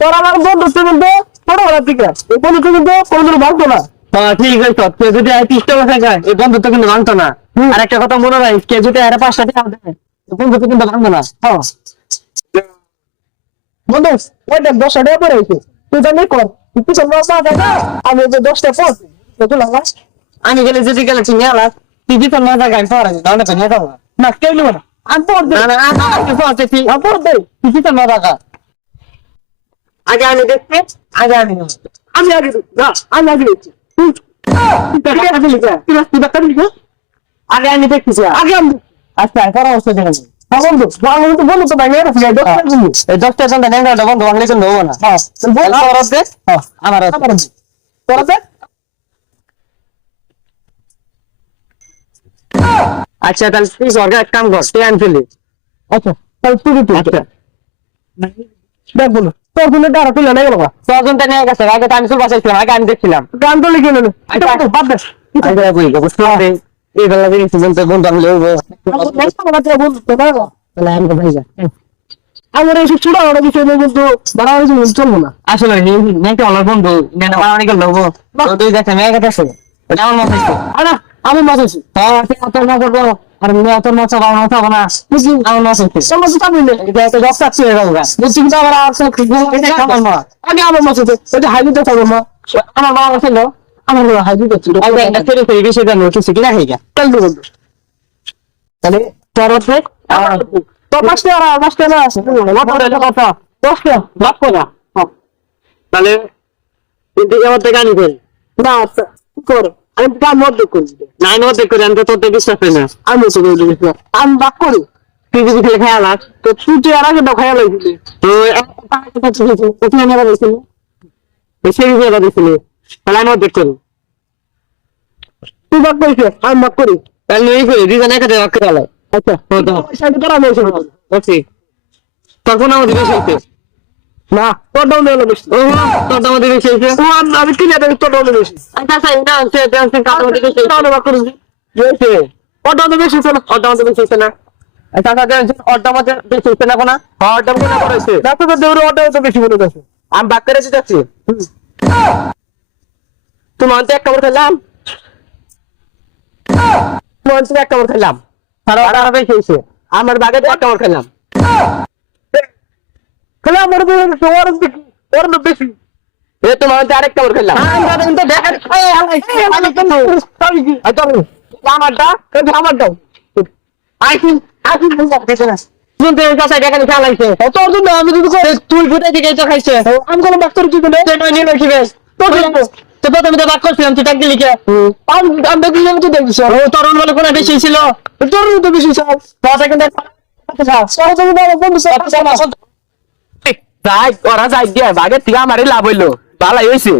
তোর আমার বন্ধুত্ব কিন্তু ছোটবেলার থেকে এই বন্ধুত্ব কিন্তু কোনোদিন ভাঙতো না। হ্যাঁ ঠিক আছে কেউ যদি আর তিরিশ টাকা খায় এই বন্ধুত্ব কিন্তু ভাঙতো না। আর একটা কথা মনে রাখিস কেউ যদি আর পাঁচটা টাকা দেয় বন্ধুত্ব কিন্তু ভাঙতো না। হ্যাঁ। বন্ধু ওইটা দশটা টাকা পরে হয়েছে। তুই জানি কর তুই পিছন পাঁচ টাকা আমি যে দশটা পর তুই লাগা আমি গেলে যদি গেলে তুই নিয়ে আলাস। তুই বিতর না জায়গায় পড়া তাহলে তো নিয়ে যাব। না না কেউ নেব না। আমি পর না দেই। না আমি আমি তুই আমি পর দেই। তুই বিতর না জায়গা আগে আমি দেখছি আগে আমি আমি আগে না আমি আগে টাকা আগে আমি দেখতেছি আগে আমি আচ্ছা হ্যাঁ বন্ধু বন্ধু তো বন্ধু তো ভাই দিবি এই দশটা বন্ধু। কিন্তু হব না। হ্যাঁ। আমার আমার হচ্ছে। আমার তোরা দেখ আচ্ছা তাহলে তুই সরকার এক কাম কর তুই আনছিলি আচ্ছা তাহলে তুই তুই আচ্ছা। দেখ বলো। তোর ফোনে ডাটা তুলে নেই গেল তজনটা নিয়ে গেছে আগে আমি চুল বাসাইছিলাম আগে আমি দেখছিলাম গান তো লিখে আচ্ছা, আচ্ছা বাদ দে এই বেলা দেখেছি বলতে বন্ধু আমি ভাই আমার এইসব ছোট বড় বিষয় নিয়ে কিন্তু বাড়া হয়েছে চলবো না আসলে মেয়েকে আমার বন্ধু লোক তো তুই দেখে মেয়ে ওটা আমার মাথায় ছিল। আমি মাছ আছি হ্যাঁ অত না করব? আর মাছ হবে আমার মাথা হবে না। বুঝলি? আমার মাছ আমার মাছ চাপিলে এটা একটা দশ টাকা ছিল বাবা বুঝছি কিন্তু আমার আর সব এটা আমার মা। আগে আমার মাছ আছে ওটা হাইব্রিড থাকবে মা। আমার মা ছিল আমার হাইব্রিড আছে আগে একটা ছেড়ে ছেড়ে বেশি দেন কিছু কিনা খাই গা? চল তো বন্ধু তাহলে তোর আমার তো পাঁচটা আর পাঁচটা না আছে। তোর এটা কথা দশটা বাপ করা তাহলে কিন্তু আমার থেকে আনি না আচ্ছা, কর? আমি তার মধ্যে করি। নাই মধ্যে করে আমি তো বিশ্বাস করি না। আমি তো বলি আমি বাক করি। তুই যদি খেলে খেয়াল আস তো তুই তুই আর আগে দেখাই লাগছিলি তো কোথায় নেবা দিয়েছিল সেই বিষয়ে দিয়েছিল তাহলে আমি অর্ধেক করি। তুই বাক করিস আমি বাক করি। তাহলে এই করি দুজন করে আচ্ছা। তো তো। তোরা আমি আমাদের হইতে না তোর ডাউন বেশি। বেশি আমি আমি কিনে দেবো তোর ডাউন বেশি। আচ্ছা আচ্ছা বেশি ডাউন বাক ডাউন বেশি। ওর বেশি না? আচ্ছা আচ্ছা ওর আমাদের বেশি না কোনা? ডাউন কোনা করেছে দেখো তো দেউরে ওটা তো বেশি বলে গেছে আমি বাক করে দিতেছি তুমি অন্তে এক কামড় খেলাম। তুমি অন্তে এক কামড় খেলাম। আর ওটা বেশি হইছে আমার বাগে এক কামড় খেলাম। খেলে আমার তো বেশি ওর তো বেশি এ তোমার অন্তে আরেক কামড় খেলাম তো আমারটা আমারটাও আইসি আইসি বুঝতে না শুনতে কাছে দেখানি খেলাইছে তোর জন্য আমি যদি তুই ফুটে দিকে তো খাইছে আমি কোনো বাক করি কি বলে তুই নয় নিয়ে কি বেশ তো প্রথমে তো বাক করছিলাম তুই টাক দিলি আমি আমি দেখি আমি ও তরুণ বলে কোনো বেশি ছিল তোর তো বেশি যাই ওরা যাই গিয়ে বাগের থেকে আমারই লাভ হইল। ভালাই হয়েছে